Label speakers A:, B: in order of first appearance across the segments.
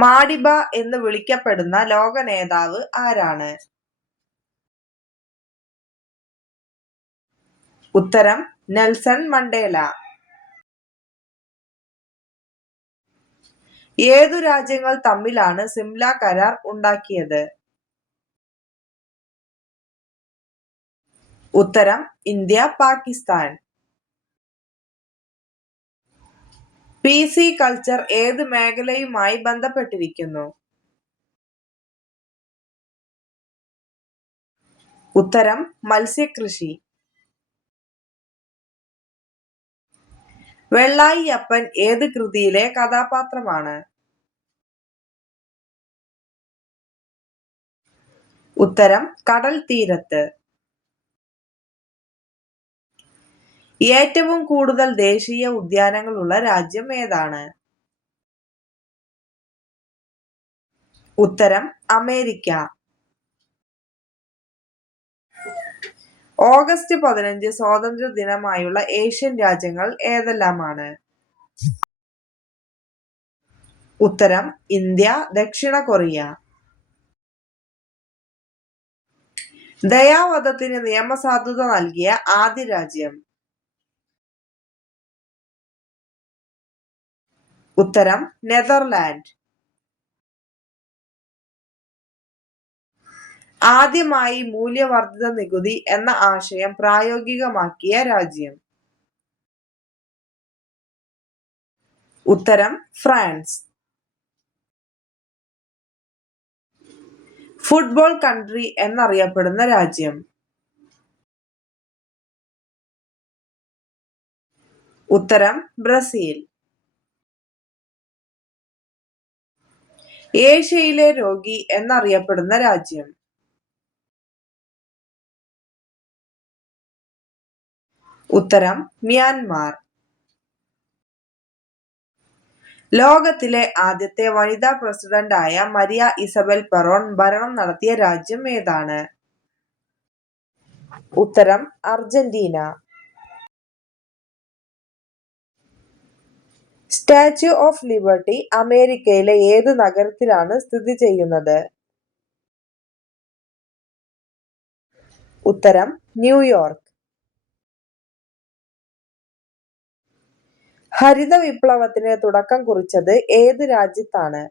A: Madiba എന്ന് വിളിക്കപ്പെടുന്ന ലോക നേതാവ് ആരാണ്? ഉത്തരം നെൽസൺ മണ്ടേല. ഏതു രാജ്യങ്ങൾ തമ്മിലാണ് സിംല കരാർ ഉണ്ടാക്കിയത്? ഉത്തരം India Pakistan. P C culture ഏത് മേഖലയുമായി ബന്ധപ്പെട്ടിരിക്കുന്നു? ഉത്തരം മത്സ്യകൃഷി. വെള്ളായിയപ്പൻ ഏത് കൃതിയിലെ കഥാപാത്രമാണ്? ഉത്തരം കടൽത്തീരത്ത്. ഏറ്റവും കൂടുതൽ ദേശീയ ഉദ്യാനങ്ങളുള്ള രാജ്യം ഏതാണ്? ഉത്തരം അമേരിക്ക. ഓഗസ്റ്റ് പതിനഞ്ച് സ്വാതന്ത്ര്യ ദിനമായുള്ള ഏഷ്യൻ രാജ്യങ്ങൾ ഏതെല്ലാമാണ്? ഉത്തരം ഇന്ത്യ ദക്ഷിണ കൊറിയ. ദയാവധത്തിന് നിയമസാധുത നൽകിയ ആദ്യ രാജ്യം? ഉത്തരം നെതർലാൻഡ്. ആദ്യമായി മൂല്യവർദ്ധിത നികുതി എന്ന ആശയം പ്രായോഗികമാക്കിയ രാജ്യം? ഉത്തരം ഫ്രാൻസ്. ഫുട്ബോൾ കൺട്രി എന്നറിയപ്പെടുന്ന രാജ്യം? ഉത്തരം ബ്രസീൽ. ഏഷ്യയിലെ രോഗി എന്നറിയപ്പെടുന്ന രാജ്യം? ഉത്തരം മ്യാൻമാർ. ലോകത്തിലെ ആദ്യത്തെ വനിതാ പ്രസിഡന്റായ മരിയ ഇസബൽ പെറോൺ ഭരണം നടത്തിയ രാജ്യം ഏതാണ്? ഉത്തരം അർജന്റീന. സ്റ്റാച്യു ഓഫ് ലിബർട്ടി അമേരിക്കയിലെ ഏത് നഗരത്തിലാണ് സ്ഥിതി ചെയ്യുന്നത്? ഉത്തരം ന്യൂയോർക്ക്. ഹരിത വിപ്ലവത്തിന് തുടക്കം കുറിച്ചത് ഏത് രാജ്യത്താണ്?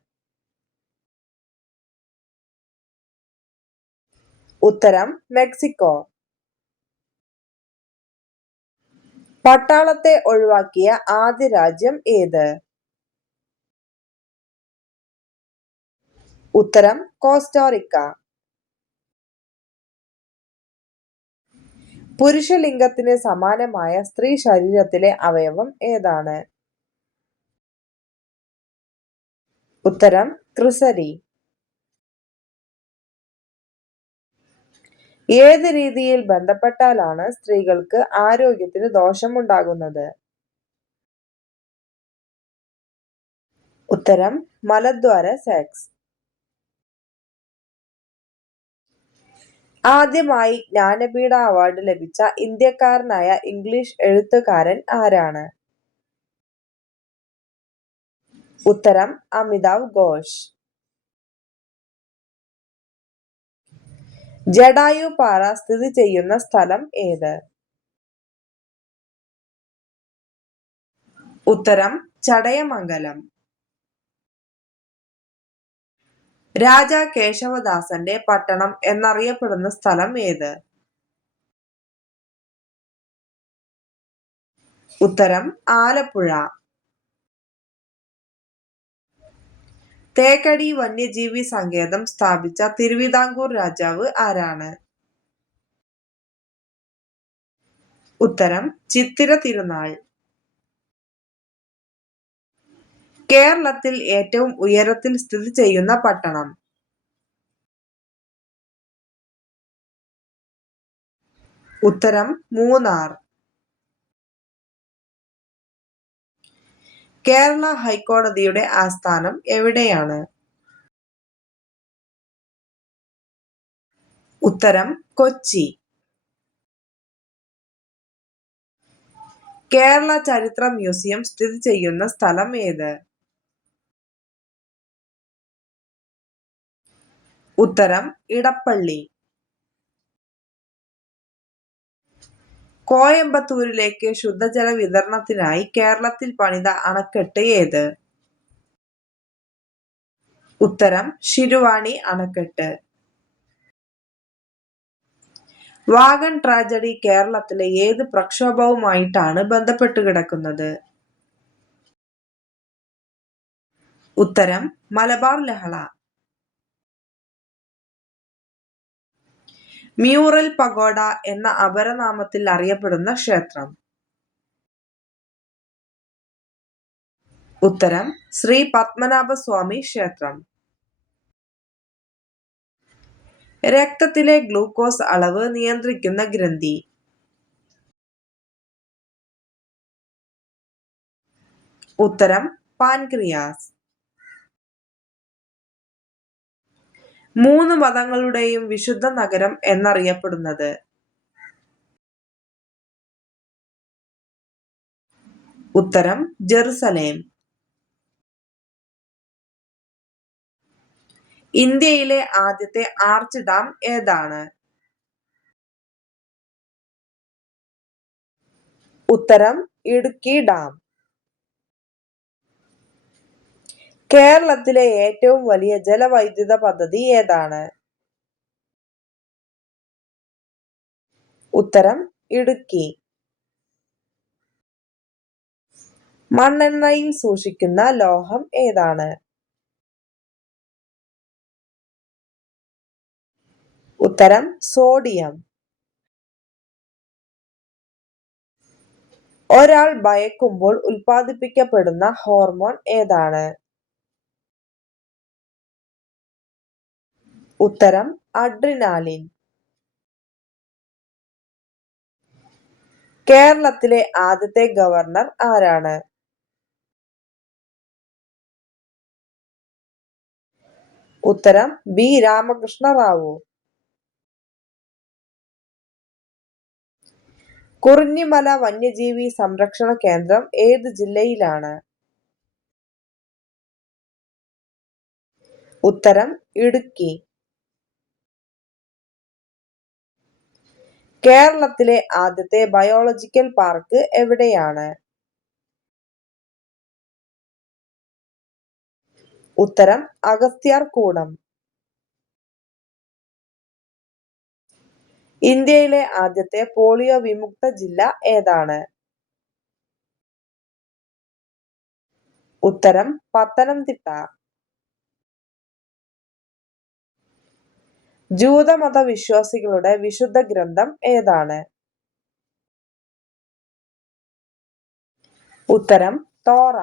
A: ഉത്തരം മെക്സിക്കോ. പട്ടാളത്തെ ഒഴിവാക്കിയ ആദ്യ രാജ്യം ഏത്? ഉത്തരം പുരുഷ പുരുഷലിംഗത്തിന് സമാനമായ സ്ത്രീ ശരീരത്തിലെ അവയവം ഏതാണ്? ഉത്തരം ക്രിസരി. ഏത് രീതിയിൽ ബന്ധപ്പെട്ടാലാണ് സ്ത്രീകൾക്ക് ആരോഗ്യത്തിന് ദോഷമുണ്ടാകുന്നത്? ഉത്തരം മലദ്വാര സെക്സ്. ആദ്യമായി ജ്ഞാനപീഠ അവാർഡ് ലഭിച്ച ഇന്ത്യക്കാരനായ ഇംഗ്ലീഷ് എഴുത്തുകാരൻ ആരാണ്? ഉത്തരം അമിതാവ് ഘോഷ്. ജടായുപ്പാറ സ്ഥിതി ചെയ്യുന്ന സ്ഥലം ഏത്? ഉത്തരം ചടയമംഗലം. രാജാ കേശവദാസന്റെ പട്ടണം എന്നറിയപ്പെടുന്ന സ്ഥലം ഏത്? ഉത്തരം ആലപ്പുഴ. തേക്കടി വന്യജീവി സങ്കേതം സ്ഥാപിച്ച തിരുവിതാംകൂർ രാജാവ് ആരാണ്? ഉത്തരം ചിത്തിര തിരുനാൾ. കേരളത്തിൽ ഏറ്റവും ഉയരത്തിൽ സ്ഥിതി ചെയ്യുന്ന പട്ടണം? ഉത്തരം മൂന്നാർ. കേരള ഹൈക്കോടതിയുടെ ആസ്ഥാനം എവിടെയാണ്? ഉത്തരം കൊച്ചി. കേരള ചരിത്ര മ്യൂസിയം സ്ഥിതി ചെയ്യുന്ന സ്ഥലം ഏത്? ഉത്തരം ഇടപ്പള്ളി കോയമ്പത്തൂരിലേക്ക് ശുദ്ധജല വിതരണത്തിനായി കേരളത്തിൽ പണിത അണക്കെട്ട് ഏത്? ഉത്തരം ശിരുവാണി അണക്കെട്ട്. വാഗൺ ട്രാജഡി കേരളത്തിലെ ഏത് പ്രക്ഷോഭവുമായിട്ടാണ് ബന്ധപ്പെട്ട് കിടക്കുന്നത്? ഉത്തരം മലബാർ ലഹള. മ്യൂറൽ പഗോഡ എന്ന അപരനാമത്തിൽ അറിയപ്പെടുന്ന ക്ഷേത്രം. ഉത്തരം ശ്രീ പത്മനാഭസ്വാമി ക്ഷേത്രം. രക്തത്തിലെ ഗ്ലൂക്കോസ് അളവ് നിയന്ത്രിക്കുന്ന ഗ്രന്ഥി. ഉത്തരം പാൻക്രിയാസ്. മൂന്ന് മതങ്ങളുടെയും വിശുദ്ധ നഗരം എന്നറിയപ്പെടുന്നത്. ഉത്തരം ജെറുസലേം. ഇന്ത്യയിലെ ആദ്യത്തെ ആർച്ച് ഡാം ഏതാണ്? ഉത്തരം ഇടുക്കി ഡാം. കേരളത്തിലെ ഏറ്റവും വലിയ ജലവൈദ്യുത പദ്ധതി ഏതാണ്? ഉത്തരം ഇടുക്കി. മണ്ണെണ്ണയിൽ സൂക്ഷിക്കുന്ന ലോഹം ഏതാണ്? ഉത്തരം സോഡിയം. ഒരാൾ ഭയക്കുമ്പോൾ ഉൽപ്പാദിപ്പിക്കപ്പെടുന്ന ഹോർമോൺ ഏതാണ്? ഉത്തരം അഡ്രിനാലിൻ. കേരളത്തിലെ ആദ്യത്തെ ഗവർണർ ആരാണ്? ഉത്തരം ബി രാമകൃഷ്ണ റാവു. കുറിഞ്ഞിമല വന്യജീവി സംരക്ഷണ കേന്ദ്രം ഏത് ജില്ലയിലാണ്? ഉത്തരം ഇടുക്കി. കേരളത്തിലെ ആദ്യത്തെ ബയോളജിക്കൽ പാർക്ക് എവിടെയാണ്? ഉത്തരം അഗസ്ത്യാർകൂടം ഇന്ത്യയിലെ ആദ്യത്തെ പോളിയോ വിമുക്ത ജില്ല ഏതാണ്? ഉത്തരം പത്തനംതിട്ട. ജൂതമത വിശ്വാസികളുടെ വിശുദ്ധ ഗ്രന്ഥം ഏതാണ്? ഉത്തരം തോറ.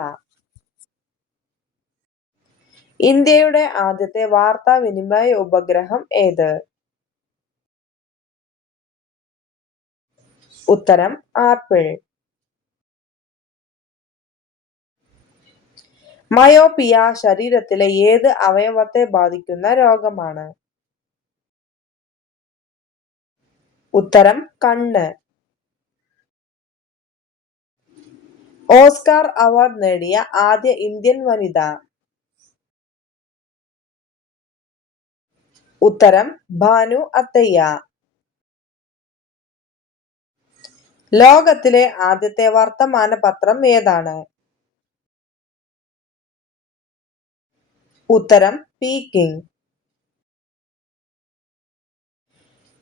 A: ഇന്ത്യയുടെ ആദ്യത്തെ വാർത്താവിനിമയ ഉപഗ്രഹം ഏത്? ഉത്തരം ആപ്പിൾ. മയോപിയ ശരീരത്തിലെ ഏത് അവയവത്തെ ബാധിക്കുന്ന രോഗമാണ്? ഉത്തരം കണ്ണ്. ഓസ്കാർ അവാർഡ് നേടിയ ആദ്യ ഇന്ത്യൻ വനിത. ഉത്തരം ഭാനു അത്തയ്യ. ലോകത്തിലെ ആദ്യത്തെ വർത്തമാന പത്രം ഏതാണ്? ഉത്തരം പീക്കിംഗ്.